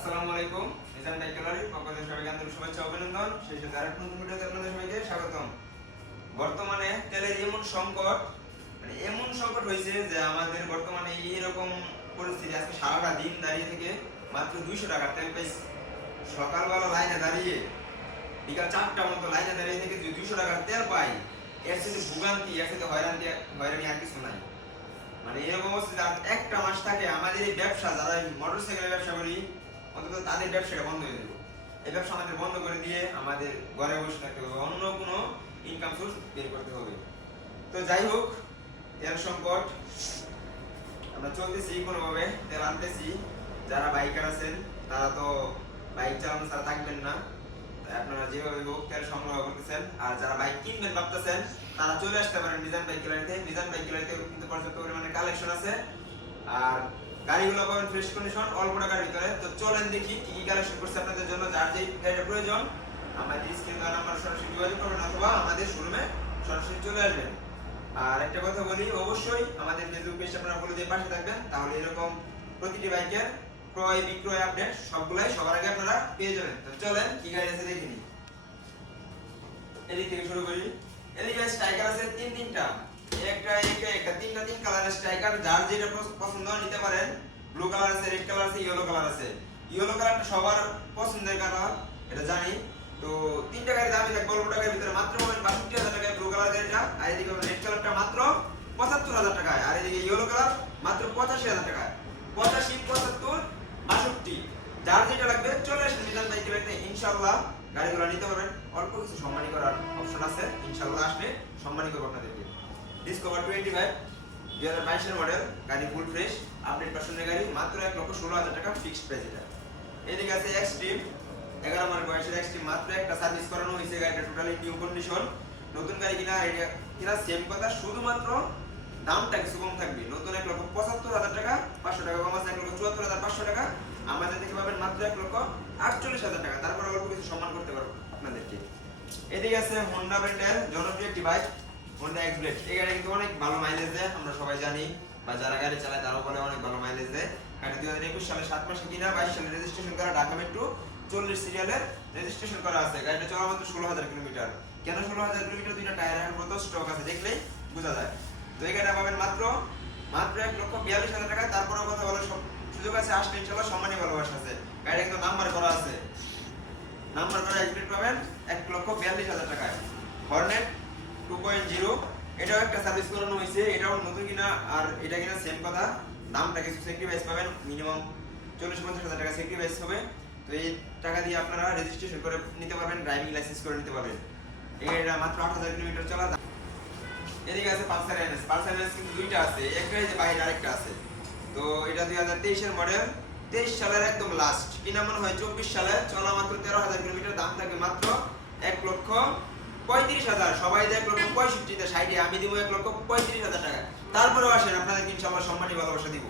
আসসালামু আলাইকুম। Mizan bike gallery পক্ষ থেকে সবাইকে আন্তরিক শুভেচ্ছা অভিনন্দন। সেই সাথে আরেক নতুন ভিডিওতে আপনাদের সবাইকে স্বাগতম। বর্তমানে তেলের এমন সংকট হয়েছে যে আমাদের বর্তমানে এইরকম পরিস্থিতি, আজকে সারাটা দিন দাঁড়িয়ে থেকে মাত্র 200 টাকার তেল পাইছি। সকালবেলা লাইনে দাঁড়িয়ে বিকাল 4টার মতো লাইনে দাঁড়িয়ে থেকে যদি 200 টাকার তেল পাই, এর সাথে ভোগান্তি, এর সাথে হয়রানি আর কিছু নাই। মানে এরকম অবস্থা একটা মাস থাকে আমাদের এই ব্যবসা, যারা মোটরসাইকেলের ব্যবসা করি, অন্তত তাদের ব্যবসাটা বন্ধ হয়ে যাবে। এই ব্যবসা আমাদের বন্ধ করে দিয়ে আমাদের ঘরে বসে থাকতে হবে, অন্য কোনো ইনকাম সোর্স বের করতে হবে। তো যাই হোক, তেল সংকট, আমরা চলতেছি কোনোভাবে, তেল আনতেছি। যারা বাইকার আছেন তারা তো বাইক চালানো ছাড়া থাকবেন না, আপনারা যেভাবে হোক তেল সংগ্রহ করতেছেন। আর যারা বাইক কিনবেন ভাবতেছেন তারা চলে আসতে পারেন মিজান বাইক গ্যালারিতে। মিজান বাইক গ্যালারিতে কিন্তু পর্যাপ্ত পরিমাণে কালেকশন আছে, আর গাড়িগুলো পাবেন ফ্রেশ কন্ডিশন, অল্প টাকার ভিতরে। তো চলেন দেখি কি কি কালেকশন করছে আপনাদের জন্য। যার যেই গাড়িটা প্রয়োজন আমাদের স্ক্রিনে দেওয়া নাম্বার সরাসরি যোগাযোগ করবেন অথবা আমাদের শোরুমে সরাসরি চলে আসবেন। আর একটা কথা বলি, অবশ্যই আমাদের ফেসবুক পেজটা আপনারা ফলো দিয়ে পাশে থাকবেন, তাহলে এরকম প্রতিটি বাইকের ক্রয় বিক্রয় আপডেট সবগুলাই সবার আগে আপনারা পেয়ে যাবেন। তো চলেন কি গাড়ি আছে দেখে নিই। এদিক থেকে শুরু করি। এদিকে স্ট্রাইকার আছে তিনটা, তিন কালারের স্ট্রাইকার। যার যেটা পছন্দ নিতে পারেন। ব্লু কালার আছে, রেড কালার আছে, ইয়েলো কালার আছে। ইয়েলো কালারটা সবার পছন্দের কালার, এটা জানি। তো তিনটা গাড়ি দামি থাকবে অল্প টাকার ভিতরে, মাত্র পাবেন ৬২,০০০ টাকায় ব্লু কালার গাড়িটা। আর এদিকে রেড কালারটা মাত্র ৭৫,০০০ টাকায়। আর এদিকে ইয়েলো কালার মাত্র ৮৫,০০০ টাকায়। ৮৫, ৭৫, ৬২। যার যেটা লাগবে চলে আসেন মিজান বাইক গ্যালারিতে, ইনশাআল্লাহ গাড়িগুলো নিতে পারবেন। অল্প কিছু সম্মানী করার অপশন আছে, ইনশাআল্লাহ আসলে সম্মানী করব আপনাদেরকে। ডিসকভার 25 2022 এর মডেল, গাড়ি ফুল ফ্রেশ, আপডেট ভার্সনের গাড়ি, মাত্র ১,১৬,০০০ টাকা ফিক্সড প্রাইস এটা। এদিকে আছে এক্সট্রিম 11 মাস বয়সের এক্সট্রিম, মাত্র একটা সার্ভিস করানো হয়েছে, গাড়িটা টোটালি নিউ কন্ডিশন। নতুন গাড়ি কিনা সেম কথা, শুধুমাত্র দামটা কিছু কম থাকবে। নতুন ১,৭৫,০০০ টাকা, ৫০০ টাকা কম আছে ১,৭৪,৫০০ টাকা। আমাদের থেকে পাবেন মাত্র ১,৪৮,০০০ টাকা। তারপরে অল্প কিছু সম্মান করতে পারবো আপনাদেরকে। এদিকে আছে হোন্ডা ব্র্যান্ডের জনপ্রিয় একটি বাইক, হোন্ডা এক্সব্লেড। এই গাড়ি কিন্তু অনেক ভালো মাইলেজ দেয়, আমরা সবাই জানি, বা যারা গাড়ি চালায় তারাও বলে অনেক ভালো মাইলেজ দেয়। গাড়ি 2021 সালে 7 মাসে কিনা, 22 সালে রেজিস্ট্রেশন করা, ঢাকা মেট্রো 40 সিরিয়ালের রেজিস্ট্রেশন করা আছে। গাড়িটা চলা মাত্র 16,000 কিলোমিটার। কেন 16,000 কিলোমিটার? দুইটা টায়ার এখন মতো স্টক আছে, দেখলেই বোঝা যায়। তো এই গাড়িটা পাবেন মাত্র 1,42,000 টাকা। তারপরেও কথা বলার সুযোগ আছে, আসলে ইনশাআল্লাহ সম্মানী ভালোবাসা আছে। গাড়িটা কিন্তু নাম্বার করা আছে, নাম্বার করা এক্সপ্লেট পাবেন 1,42,000 টাকায়। হর্নেট 2.0, এটাও একটা সার্ভিস করানো হয়েছে, এটাও নতুন কিনা আর এটা কিনা সেম কথা। দামটা কিছু স্যাক্রিফাইস পাবেন, মিনিমাম 40-50,000 টাকা স্যাক্রিফাইস হবে। তো এই টাকা দিয়ে আপনারা রেজিস্ট্রেশন করে নিতে পারবেন, ড্রাইভিং লাইসেন্স করে নিতে পারবেন। এটা মাত্র 8,000 কিলোমিটার চলা। এদিকে আছে পালসার এনএস। পালসার এনএস কিন্তু দুইটা আছে, একটা এই যে বাইরে আরেকটা আছে। তো এটা 2023 এর মডেল, 23 সালের একদম লাস্ট, কিনা মনে হয় 24 সালে, চলা মাত্র 13,000 কিলোমিটার। দাম থাকে মাত্র 1,35,000। সবাই দেয় 1,65,000, 60, আমি দিব 1,35,000 টাকা। তারপরেও আসেন, আপনাদের ইনশাআল্লাহ সম্মানী ভালোবাসা দিব।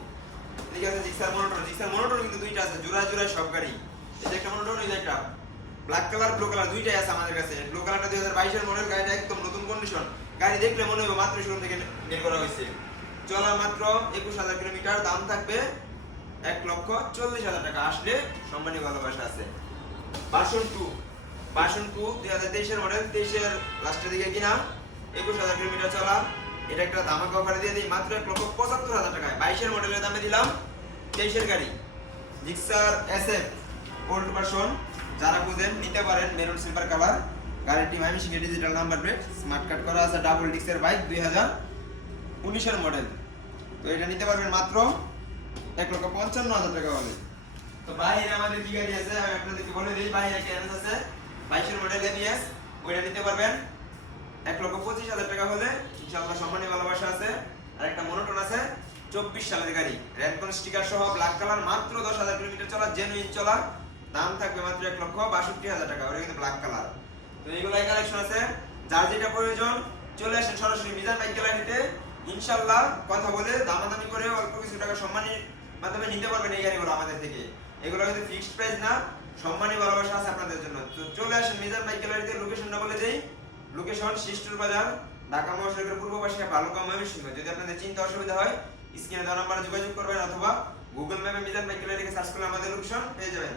ঠিক আছে, জিক্সার মনোটন। জিক্সার মনোটন কিন্তু দুইটা আছে, জোড়ায় জোড়ায় সব গাড়ি। এটা একটা মনোটন, এটা একটা ব্ল্যাক কালার, ব্লু কালার দুইটাই আছে আমাদের কাছে। ব্লু কালারটা 2022 এর মডেল, গাড়িটা একদম নতুন কন্ডিশন। গাড়ি দেখলে মনে হবে মাত্র শোরুম থেকে বের করা হয়েছে। চলা মাত্র 21,000 কিলোমিটার। দাম থাকবে 1,40,000 টাকা। আসলে সম্মানী ভালোবাসা আছে। ভার্সন 2 2023 এর মডেল, 23 এর লাস্টের দিকে কিনা, 21,000 কিলোমিটার চলা। এটা একটা ধামাকা অফারে দিয়ে দিই মাত্র 1,75,000 টাকায়। 22 এর মডেলের দামে দিলাম 23 এর গাড়ি। জিক্সার এসএফ ওল্ড ভার্সন, যারা খুঁজেন নিতে পারেন, মেরুন সিলভার কালার। গাড়িটি Mymensingh digital number plate, smart card করা আছে, ডাবল ডিস্কের বাইক, 2019 এর মডেল। তো এটা নিতে পারবেন মাত্র 1,55,000 টাকা হবে। তো বাইরে আমাদের কি গাড়ি আছে আমি আপনাদেরকে বলে দিই। বাইরে একটা এনএস আছে 22 এর মডেল এবিএস, ওইটা নিতে পারবেন 1,25,000 টাকা হলে, ইনশাআল্লাহ সম্মানী ভালোবাসা আছে। আর একটা মনোটন আছে 24 সালের গাড়ি, রেডকন স্টিকার সহ, ব্ল্যাক কালার, মাত্র 10,000 কিলোমিটার চলা, জেনুইন চলা। দাম থাকবে মাত্র 1,62,000 টাকা, ওটা কিন্তু ব্ল্যাক কালার। তো এইগুলাই কালেকশন আছে, যার যেটা প্রয়োজন চলে আসেন সরাসরি মিজান বাইক গ্যালারিতে। ইনশাআল্লাহ কথা বলে দামাদামি করে অল্প কিছু টাকা সম্মানীর মাধ্যমে নিতে পারবেন এই গাড়িগুলো আমাদের থেকে। এগুলো কিন্তু ফিক্সড প্রাইস না, সম্মানী ভালোবাসা আছে আপনাদের জন্য। তো চলে আসেন মিজান বাইক গ্যালারিতে। লোকেশনটা বলে দেই, লোকেশন শিষ্টুর বাজার, ঢাকা মহাসড়কের পূর্ব পাশে, ভালুকা, ময়মনসিংহ। যদি আপনাদের চিন্তা অসুবিধা হয় স্ক্রিনে দেওয়া নাম্বারে যোগাযোগ করবেন অথবা গুগল ম্যাপে মিজান বাইক গ্যালারি লিখে সার্চ করলে আমাদের লোকেশন পেয়ে যাবেন।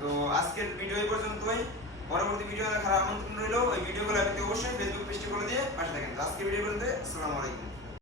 তো আজকের ভিডিও এই পর্যন্তই। পরবর্তী ভিডিও দেখার আমন্ত্রণ রইল। ওই ভিডিওগুলো আপনি অবশ্যই ফেসবুক পেজটি করে দিয়ে পাশে থাকেন। তো আজকের ভিডিও পর্যন্ত আসসালামু আলাইকুম।